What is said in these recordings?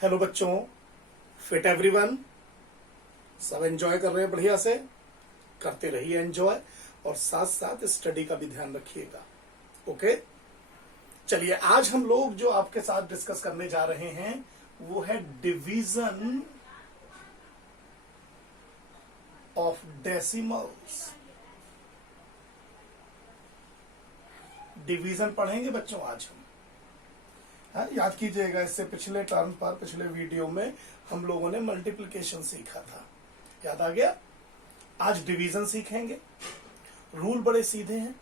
Hello बच्चों, fit everyone. सब enjoy कर रहे हैं? बढ़िया से करते रहिए एंजॉय, और साथ साथ स्टडी का भी ध्यान रखिएगा। ओके, चलिए आज हम लोग जो आपके साथ डिस्कस करने जा रहे हैं वो है डिवीजन ऑफ डेसिमल्स। डिवीजन पढ़ेंगे बच्चों आज हम। याद कीजिएगा, इससे पिछले टर्म पर पिछले वीडियो में हम लोगों ने मल्टीप्लिकेशन सीखा था, याद आ गया। आज डिवीजन सीखेंगे। रूल बड़े सीधे हैं,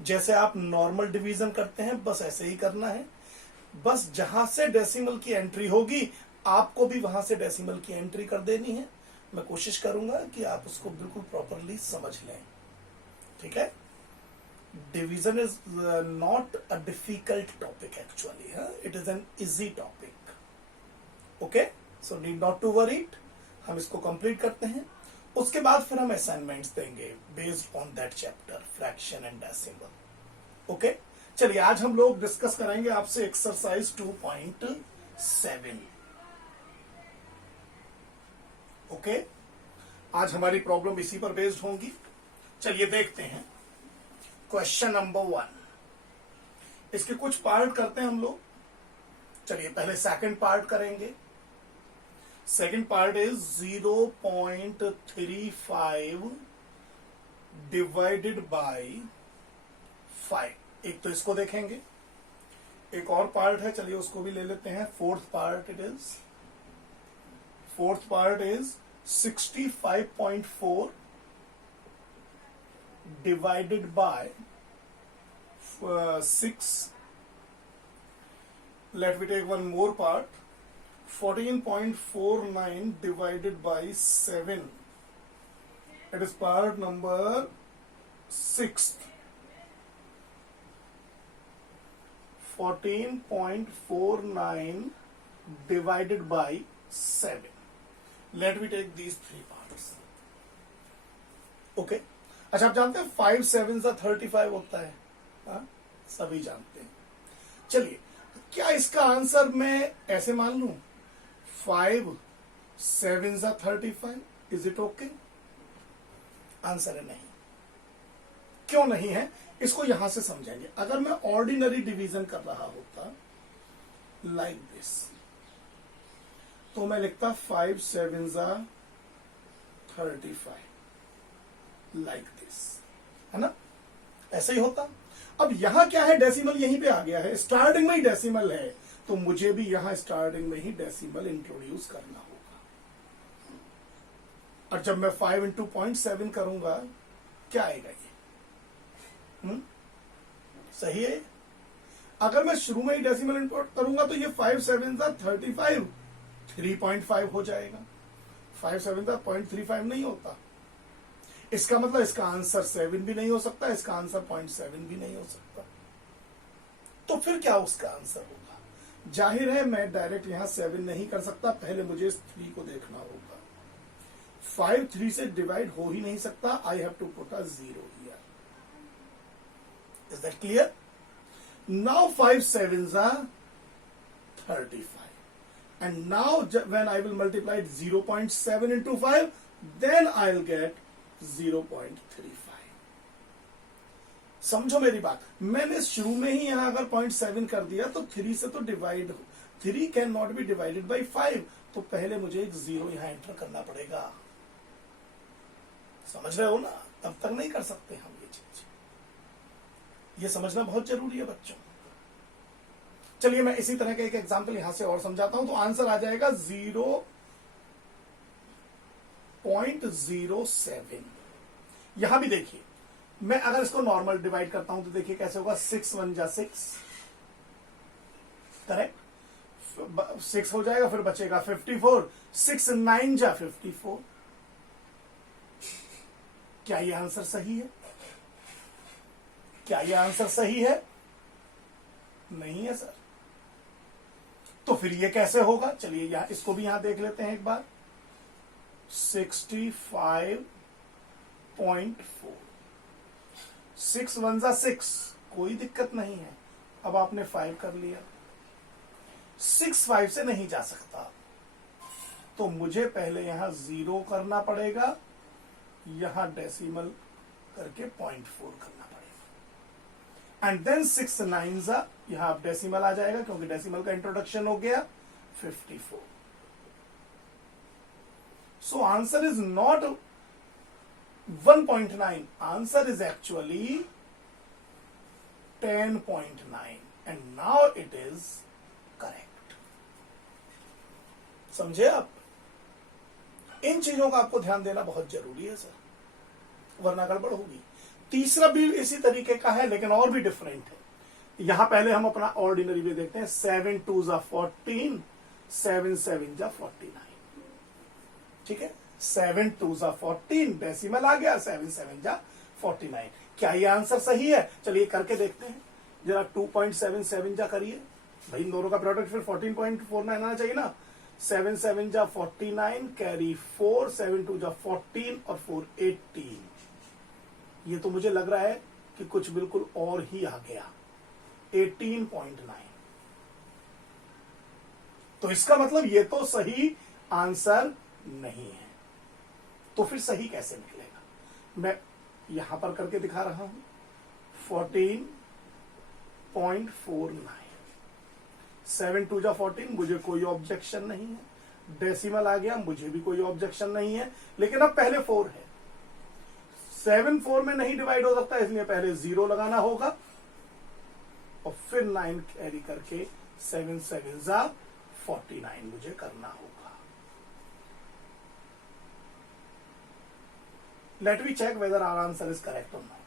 जैसे आप नॉर्मल डिवीजन करते हैं बस ऐसे ही करना है। बस जहां से डेसिमल की एंट्री होगी आपको भी वहां से डेसिमल की एंट्री कर देनी है। मैं कोशिश करूंगा कि आप उसको बिल्कुल प्रॉपरली समझ लें, ठीक है। Division is not a difficult topic actually. It is an easy topic. Okay, so need not to worry it. हम इसको कंप्लीट करते हैं, उसके बाद फिर हम असाइनमेंट्स देंगे based on that chapter, fraction and decimal. Okay, चलिए आज हम लोग डिस्कस करेंगे आपसे एक्सरसाइज 2.7। ओके, आज हमारी प्रॉब्लम इसी पर बेस्ड होंगी। चलिए देखते हैं क्वेश्चन नंबर 1। इसके कुछ पार्ट करते हैं हम लोग। चलिए पहले सेकंड पार्ट करेंगे। Second part is 0.35 divided by 5। एक तो इसको देखेंगे, एक और पार्ट है, चलिए उसको भी ले लेते हैं। Fourth part is 65.4 divided by 6. Let me take one more part. 14.49 divided by 7. It is part number 6. 14.49 divided by 7. Let me take these three parts. Okay. अच्छा, आप जानते हैं 5 7 35 होता है, सभी जानते हैं। चलिए, क्या इसका आंसर मैं ऐसे मान लूं 5 7 35? Is it okay? आंसर है नहीं। क्यों नहीं है, इसको यहां से समझेंगे। अगर मैं ऑर्डिनरी डिवीजन कर रहा होता लाइक दिस, तो मैं लिखता 5 7 35 लाइक दिस, है ना, ऐसे ही होता। अब यहां क्या है, डेसिमल यहीं पे आ गया है, स्टार्टिंग में ही डेसिमल है, तो मुझे भी यहां स्टार्टिंग में ही डेसिमल इंट्रोड्यूस करना होगा। और जब मैं 5 इंटू 0.7 करूंगा, क्या आएगा ये? सही है। अगर मैं शुरू में ही डेसिमल इंपोर्ट करूंगा तो ये 5 7 35 3.5 हो जाएगा। 5 7 0.35 नहीं होता। इसका मतलब इसका आंसर 7 भी नहीं हो सकता, इसका आंसर 0.7 भी नहीं हो सकता। तो फिर क्या उसका आंसर होगा? जाहिर है मैं डायरेक्ट यहां 7 नहीं कर सकता, पहले मुझे इस 3 को देखना होगा। 5 3 से डिवाइड हो ही नहीं सकता। I have to put a 0 here. Is that clear? Now 5 7 35, and now when I will multiply 0.7 into 5, then I'll get 0.35। समझो मेरी बात। मैंने शुरू में ही यहां अगर 0.7 कर दिया तो 3 से तो divide, 3 can not be divided by 5, तो पहले मुझे एक 0 यहां एंटर करना पड़ेगा। समझ रहे हो ना? तब तक नहीं कर सकते हम ये चीज। ये समझना बहुत जरूरी है बच्चों। चलिए मैं इसी तरह का एक एग्जांपल यहां से और समझाता हूं, तो आंसर आ जाएगा 0.07। यहां भी देखिए, मैं अगर इसको नॉर्मल डिवाइड करता हूं तो देखिए कैसे होगा। 6 1 जा 6, करेक्ट, 6 हो जाएगा, फिर बचेगा 54। 6 9 जा 54। क्या ये आंसर सही है? क्या ये आंसर सही है? नहीं है सर। तो फिर ये कैसे होगा? चलिए यहां इसको भी यहां देख लेते हैं एक बार। 65.4, 6 1 जा 6, कोई दिक्कत नहीं है। अब आपने 5 कर लिया, 5 से नहीं जा सकता, तो मुझे पहले यहां 0 करना पड़ेगा, यहां डेसिमल करके 0.4 करना पड़ेगा, एंड देन 6 9 यहां अब डेसिमल आ जाएगा क्योंकि डेसिमल का इंट्रोडक्शन हो गया 54. So answer is not 1.9, answer is actually 10.9 and now it is correct. समझे आप? इन चीजों का आपको ध्यान देना बहुत जरूरी है सर, वरना गड़बड़ होगी. तीसरा भी इसी तरीके का है लेकिन और भी डिफरेंट है. यहां पहले हम अपना ऑर्डिनरी वे देखते हैं. 7 2 14, 7 7 49. ठीक है, 7 2 14, डेसिमल आ गया, 7 7 49. क्या ये आंसर सही है? चलिए करके देखते हैं जरा. 2.77 करिए भाई, इन दोनों का प्रोडक्ट फिर 14.49 आना चाहिए ना. 7 7 49, कैरी 4, 7 2 14 और 4 18. ये तो मुझे लग रहा है कि कुछ बिल्कुल और ही आ गया, 18.9. तो इसका मतलब ये तो सही आंसर नहीं है. तो फिर सही कैसे निकलेगा? मैं यहां पर करके दिखा रहा हूं. 14.49, 7 2 14, मुझे कोई ऑब्जेक्शन नहीं है. डेसिमल आ गया, मुझे भी कोई ऑब्जेक्शन नहीं है. लेकिन अब पहले 4 है, 7 4 में नहीं डिवाइड हो सकता, इसलिए पहले 0 लगाना होगा और फिर 9 कैरी करके 7 7 49 मुझे करना होगा. Let me check whether our answer is correct or not.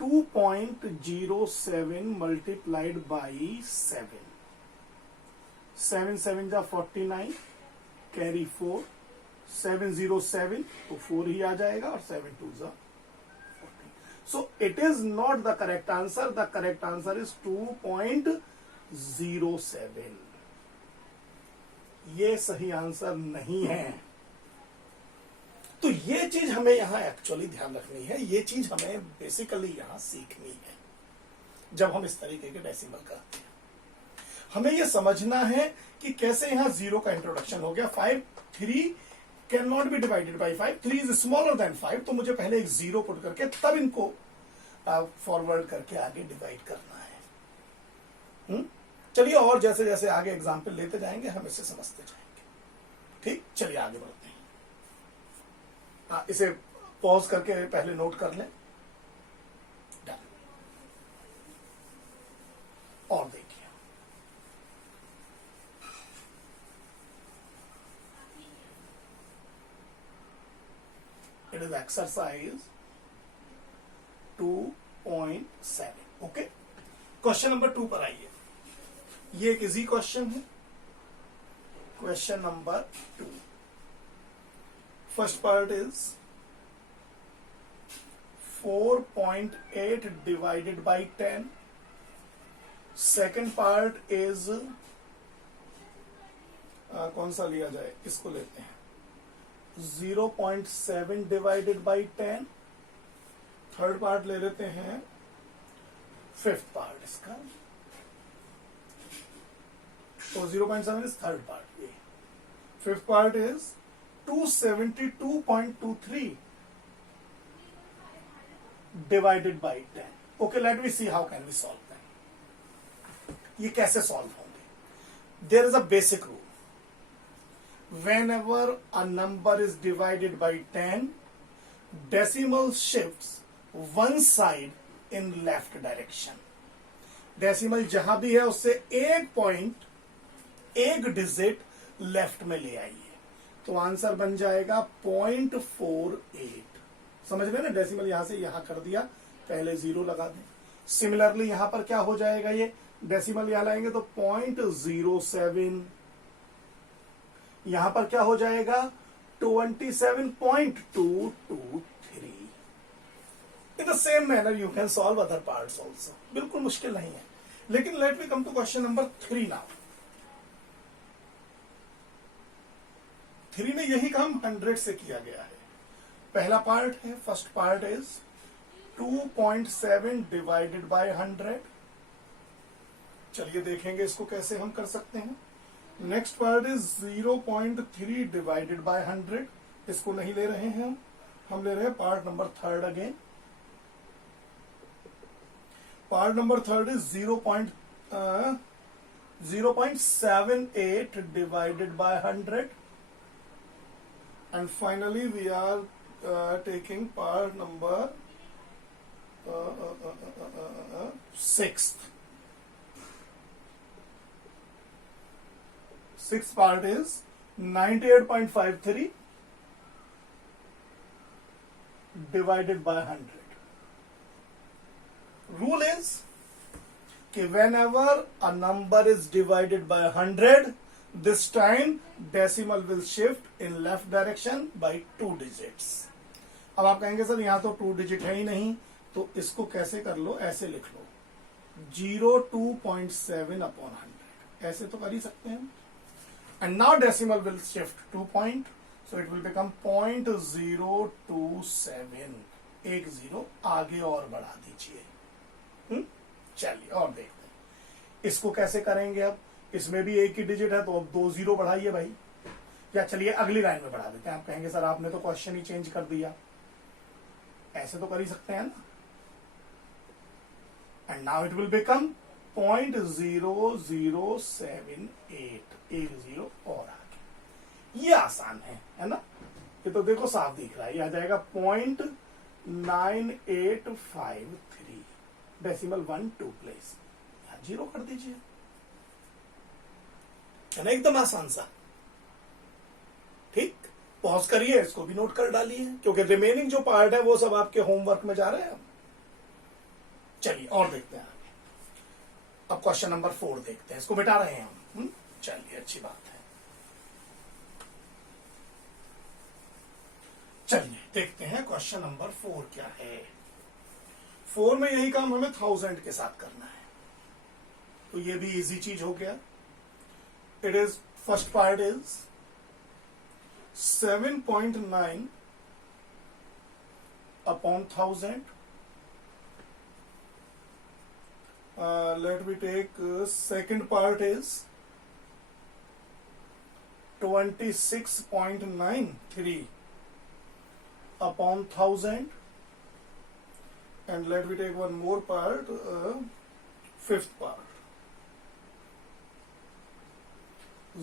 2.07 multiplied by 7. 7 7 49, carry 4, 707 तो 4 ही आ जाएगा और 7 2 14. So it is not the correct answer. The correct answer is 2.07. ये सही आंसर नहीं है. तो ये चीज हमें यहां एक्चुअली ध्यान रखनी है. ये चीज हमें बेसिकली यहां सीखनी है जब हम इस तरीके के डेसिमल करते हैं. हमें ये समझना है कि कैसे यहां 0 का इंट्रोडक्शन हो गया. 5 3 can not be divided by 5. 3 is smaller than 5. तो मुझे पहले एक 0 पुट करके तब इनको फॉरवर्ड करके आगे डिवाइड करना है. चलिए, और जैसे जैसे आगे एग्जाम्पल लेते जाएंगे हम इसे समझते जाएंगे. ठीक, चलिए आगे बढ़ते हैं. इसे पॉज करके पहले नोट कर लें. और देखिए, it is exercise 2.7. Okay, question number 2 पर आइए. ये एक इजी क्वेश्चन है. Question number 2. First part is 4.8 divided by 10. Second part is कौन सा लिया जाए, इसको लेते हैं. 0.7 divided by 10. थर्ड पार्ट ले लेते हैं. फिफ्थ पार्ट इसका, तो 0.7 इज थर्ड पार्ट. ये fifth part is 272.23 divided by 10. Okay, let me see how can we solve them. ये कैसे सॉल्व होंगे? There is a basic rule. Whenever a number is divided by 10, decimal shifts one side in left direction. Decimal जहां भी है उससे एक point, एक digit left में ले आइए, तो आंसर बन जाएगा 0.48. समझ गए ना? डेसिमल यहां से यहां कर दिया, पहले 0 लगा दें. सिमिलरली यहां पर क्या हो जाएगा, ये डेसिमल यहां लाएंगे तो 0.07. यहां पर क्या हो जाएगा, 27.223. In the same manner you can solve other parts also. बिल्कुल मुश्किल नहीं है. लेकिन let me come to question number 3 now. 3 में यही काम 100 से किया गया है. पहला पार्ट है, first part is 2.7 divided by 100. चलिए देखेंगे इसको कैसे हम कर सकते हैं। Next part is 0.3 divided by 100। इसको नहीं ले रहे हैं हम ले रहे हैं part number third again. Part number third is 0.78 divided by 100, and finally we are taking part number sixth part is 98.53 divided by 100. Rule is कि whenever a number is divided by 100, this time decimal will shift in left direction by 2 digits. अब आप कहेंगे sir यहां तो 2 digit है ही नहीं, तो इसको कैसे कर लो, ऐसे लिख लो 02.7 अपॉन 100, ऐसे तो कर ही सकते हैं। And now decimal will shift 2 point, so it will become 0.027, एक जीरो आगे और बढ़ा दीजिए। चलिए और देखते हैं इसको कैसे करेंगे। अब इसमें भी एक ही डिजिट है, तो अब 2 जीरो बढ़ाइए भाई, या चलिए अगली लाइन में बढ़ा देते हैं। आप कहेंगे सर आपने तो क्वेश्चन ही चेंज कर दिया, ऐसे तो कर ही सकते हैं ना। And now it will become 0.0078, एक जीरो और आगे। ये आसान है ना, ये तो देखो साफ दिख रहा है। ये आ जाएगा 0.9853, डेसिमल 1 2 प्लेस, यहां जीरो कर दीजिए, है ना, एकदम आसान सा। ठीक, पॉज करिए, इसको भी नोट कर डालिए, क्योंकि रिमेनिंग जो पार्ट है वो सब आपके होमवर्क में जा रहे हैं। चलिए और देखते हैं आगे। अब क्वेश्चन नंबर 4 देखते हैं, इसको मिटा रहे हैं हम। चलिए अच्छी बात है। चलिए देखते हैं क्वेश्चन नंबर 4 क्या है। 4 में यही काम हमें 1000 के साथ करना है, तो ये भी इजी चीज हो गया। It is first part is 7.9 upon 1000। Let me take second part is 26.93 upon 1000, and let me take one more part, fifth part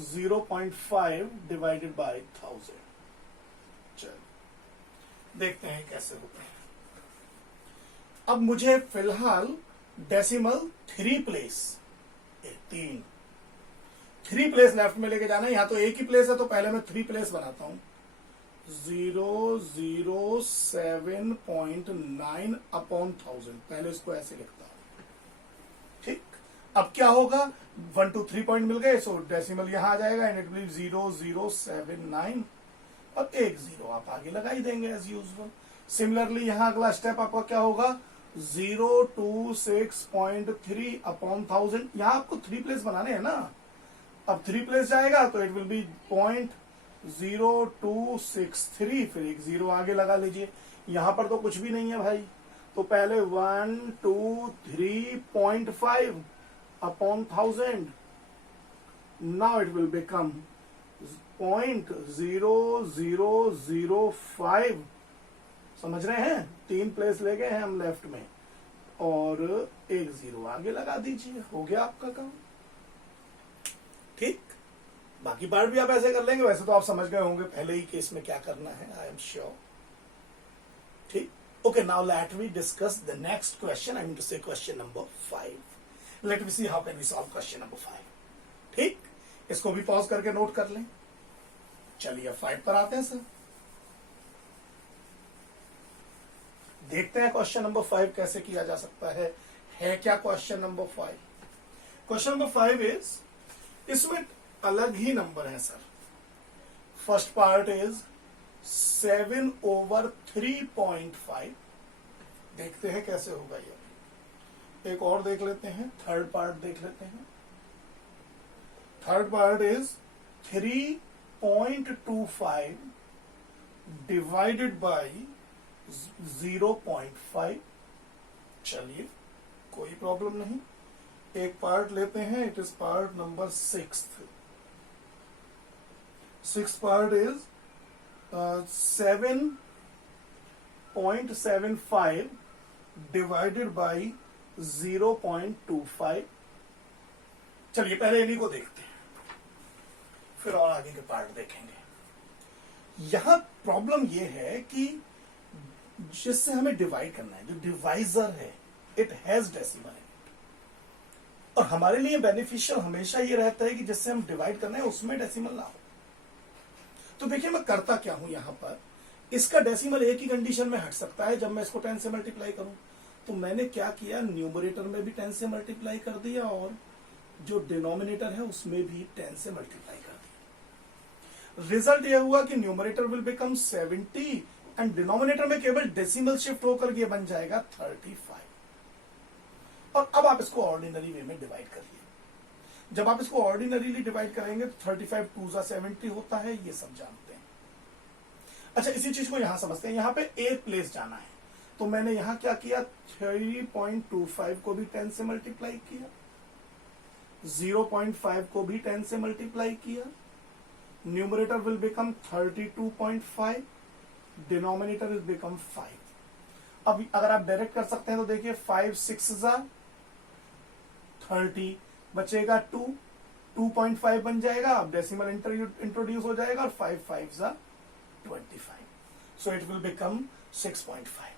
0.5 divided by 1000। चलो देखते हैं कैसे होते हैं। अब मुझे फिलहाल डेसिमल 3 प्लेस लेफ्ट में लेके जाना है। यहां तो एक ही प्लेस है, तो पहले मैं 3 प्लेस बनाता हूं। 007.9 अपॉन 1000, पहले इसको ऐसे लिखता हूं। ठीक, अब क्या होगा, 1 2 3 पॉइंट मिल गए, सो डेसिमल यहां आ जाएगा एंड इट विल 0079, और एक जीरो आप आगे लगा ही देंगे एज यूजुअल। सिमिलरली यहां अगला स्टेप आपका क्या होगा, 026.3 अपॉन 1000। यहां आपको 3 प्लेस बनाने हैं ना, अब 3 प्लेस जाएगा तो इट विल बी 0.0263, फिर एक जीरो आगे लगा लीजिए। यहां पर तो कुछ भी नहीं है भाई, तो पहले 123.5 upon 1000। Now it will become 0.0005, समझ रहे हैं, 3 प्लेस ले गए हैं हम लेफ्ट में, और एक जीरो आगे लगा दीजिए, हो गया आपका काम। ठीक, बाकी पार्ट भी आप ऐसे कर लेंगे, वैसे तो आप समझ गए होंगे पहले ही केस में क्या करना है, आई एम श्योर। ठीक, okay, now let we discuss the next question, I mean to say question number 5। Let we see how can we solve question number 5। ठीक, इसको भी पॉज करके नोट कर लें। चलिए 5 पर आते हैं सर, देखते हैं क्वेश्चन नंबर 5 कैसे किया जा सकता है क्या question number 5। Question number 5 is, इसमें अलग ही नंबर है सर। फर्स्ट पार्ट इज 7/3.5, देखते हैं कैसे होगा ये। एक और देख लेते हैं, थर्ड पार्ट देख लेते हैं। Third part is 3.25 divided by 0.5। चलिए कोई प्रॉब्लम नहीं, एक पार्ट लेते हैं, it is part number 6। 6th part is 7.75 divided by 0.25। चलिए पहले इन्हीं को देखते हैं, फिर और आगे के पार्ट देखेंगे। यहां प्रॉब्लम यह है कि जिससे हमें डिवाइड करना है, जो डिवाइजर है, it has decimal in it, और हमारे लिए बेनिफिशियल हमेशा ये रहता है कि जिससे हम डिवाइड करना है उसमें डेसिमल ना हो। तो देखिए मैं करता क्या हूं, यहां पर इसका डेसिमल एक ही कंडीशन में हट सकता है, जब मैं इसको 10 से मल्टीप्लाई करूं। तो मैंने क्या किया, न्यूमरेटर में भी 10 से मल्टीप्लाई कर दिया और जो डिनोमिनेटर है उसमें भी 10 से मल्टीप्लाई कर दिया। रिजल्ट यह हुआ कि numerator will become 70 and denominator में केवल डेसिमल शिफ्ट होकर ये बन जाएगा 35। और अब आप इसको ऑर्डिनरी वे में डिवाइड करिए। जब आप इसको ऑर्डिनरीली डिवाइड करेंगे तो 35 2 जा 70 होता है, ये सब जानते हैं। अच्छा, इसी चीज को यहां समझते हैं। यहां पे एक प्लेस जाना है, तो मैंने यहां क्या किया, 3.25 को भी 10 से मल्टीप्लाई किया, 0.5 को भी 10 से मल्टीप्लाई किया। Numerator will become 32.5, denominator will become 5। अब अगर आप डायरेक्ट कर सकते हैं तो देखिए 5 6 जा 30, बचेगा 2, 2.5 बन जाएगा। अब डेसिमल इंट्रोड्यूस हो जाएगा और 5 5 जा 25, so it will become 6.5.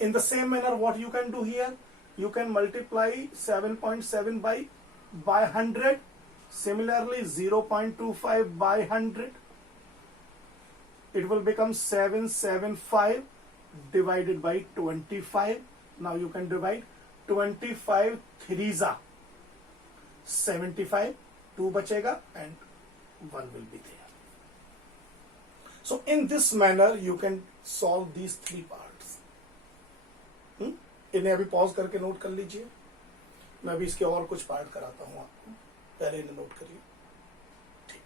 In the same manner, what you can do here, you can multiply 7.7 by 100. Similarly, 0.25 by 100, it will become 775 divided by 25. Now you can divide 25 3 जा 75, 2 बचेगा and 1 will be there. So in this manner you can solve these 3 parts. इन्हें अभी pause करके note कर लीजिए, मैं अभी इसके और कुछ पार्ट कराता हूं आपको, पहले इन्हें नोट करिए। ठीक,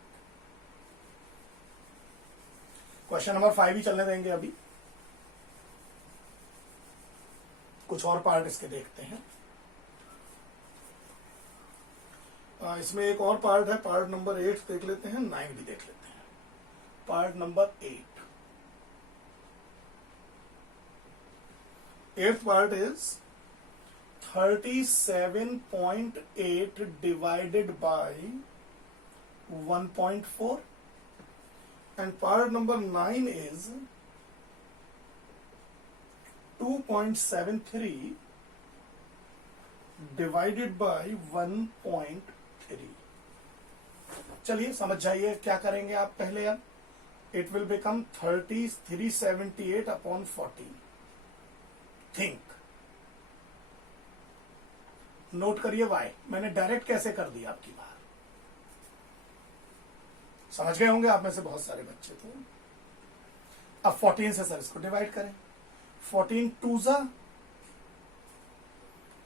क्वेश्चन नंबर 5 ही चलने देंगे, अभी कुछ और पार्ट इसके देखते हैं। इसमें एक और पार्ट है, पार्ट नंबर 8 देख लेते हैं, 9 भी देख लेते हैं। Part number 8, 8th part is 37.8 divided by 1.4, and part number 9 is 2.73 divided by 1.3। चलिए समझ जाइए क्या करेंगे आप पहले। अब it will become 378 upon 14। Think, note करिए वाई, मैंने डायरेक्ट कैसे कर दिया आपकी बात समझ गए होंगे आप में से बहुत सारे बच्चे। तो अब 14 से सर इसको डिवाइड करें, 14 2 जा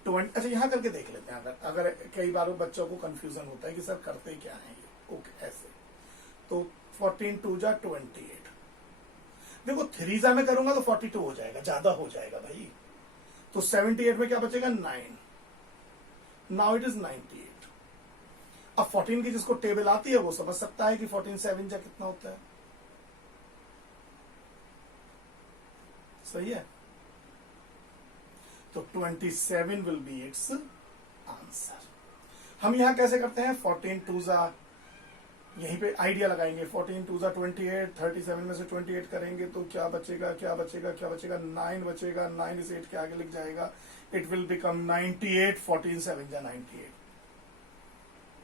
20। अच्छा यहां करके देख लेते हैं, अगर कई बार बच्चों को कंफ्यूजन होता है कि सर करते क्या है ये, ओके ऐसे। तो 14 2 जा 28, देखो 3 जा में करूंगा तो 42 हो जाएगा, ज्यादा हो जाएगा भाई। तो 78 में क्या बचेगा, 9। Now it is 98। अब 14 की जिसको टेबल आती है वो समझ सकता है कि 14 7 जा कितना होता है, सही है। तो 27 विल बी इट्स आंसर। हम यहां कैसे करते हैं, 14 2 जा, यहीं पे आइडिया लगाएंगे, 14 2 जा 28, 37 में से 28 करेंगे तो क्या बचेगा, क्या बचेगा, क्या बचेगा, 9 बचेगा। 9 इस 8 के आगे लिख जाएगा, इट विल बिकम 98। 14 7 जा 98।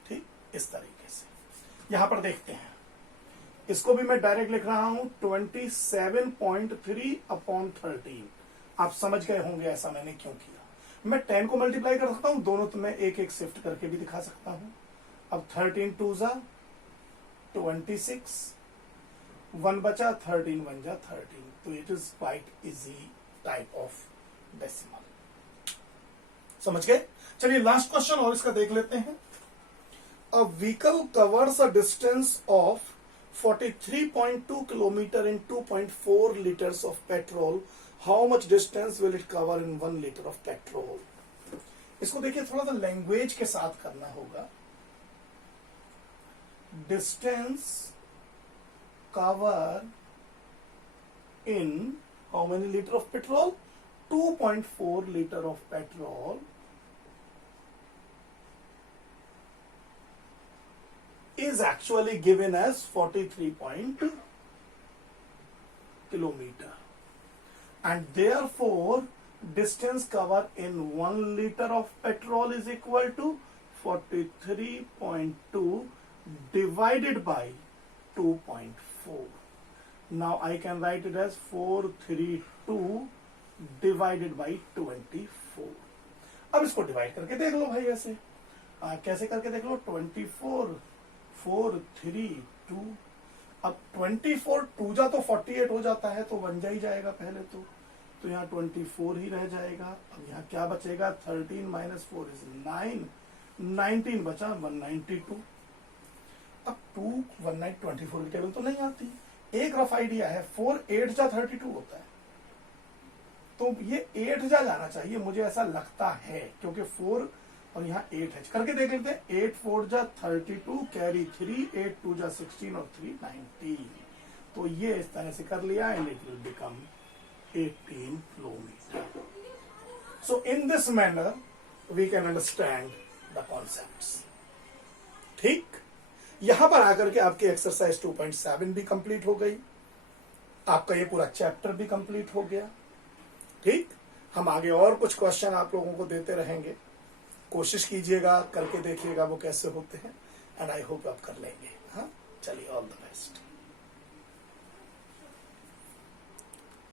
ठीक, इस तरीके से यहां पर देखते हैं। इसको भी मैं डायरेक्ट लिख रहा हूं 27.3 अपॉन 13। आप समझ गए होंगे ऐसा मैंने क्यों किया। मैं 10 को मल्टीप्लाई कर सकता हूं, दोनों तो मैं एक एक शिफ्ट करके भी दिखा सकता हूं। अब 13 2 जा 26, 1 बचा, 13 1 जा 13। तो it is quite easy type of decimal. समझ गए। चलिए लास्ट क्वेश्चन और इसका देख लेते हैं। A vehicle covers a distance of 43.2 kilometer in 2.4 liters of petrol. How much distance will it cover in 1 liter of petrol? इसको देखिए थोड़ा सा लैंग्वेज के साथ करना होगा। Distance cover in how many litre of petrol? 2.4 litre of petrol is actually given as 43 kilometer, and therefore distance cover in 1 liter of petrol is equal to 43.2 divided by 2.4. Now I can write it as 432 divided by 24. अब इसको divide करके देख लो भाई, ऐसे कैसे करके देख लो? 24 432, अब 24 2 जा तो 48 हो जाता है, तो 1 जा ही जाएगा पहले तो यहाँ 24 ही रह जाएगा। अब यहाँ क्या बचेगा? 13 माइनस 4 इज 9, 19 बचा 192। अब 24 की टेबल तो नहीं आती, एक रफ आइडिया है, 4 8 जा 32 होता है, तो ये 8 जा जाना चाहिए, मुझे ऐसा लगता है, क्योंकि 4 और यहाँ 8 है। करके देख लेते हैं। 8 4 जा 32, कैरी 3, 8 2 जा 16 और 3 19। तो ये इस तरह से कर लिया, and it will become 18 kilometre. So in this manner we can understand the concepts. ठीक, यहां पर आकर के आपकी एक्सरसाइज 2.7 भी कंप्लीट हो गई, आपका ये पूरा चैप्टर भी कंप्लीट हो गया। ठीक, हम आगे और कुछ क्वेश्चन आप लोगों को देते रहेंगे, कोशिश कीजिएगा, करके देखिएगा वो कैसे होते हैं, एंड आई होप आप कर लेंगे। हाँ, चलिए, ऑल द बेस्ट।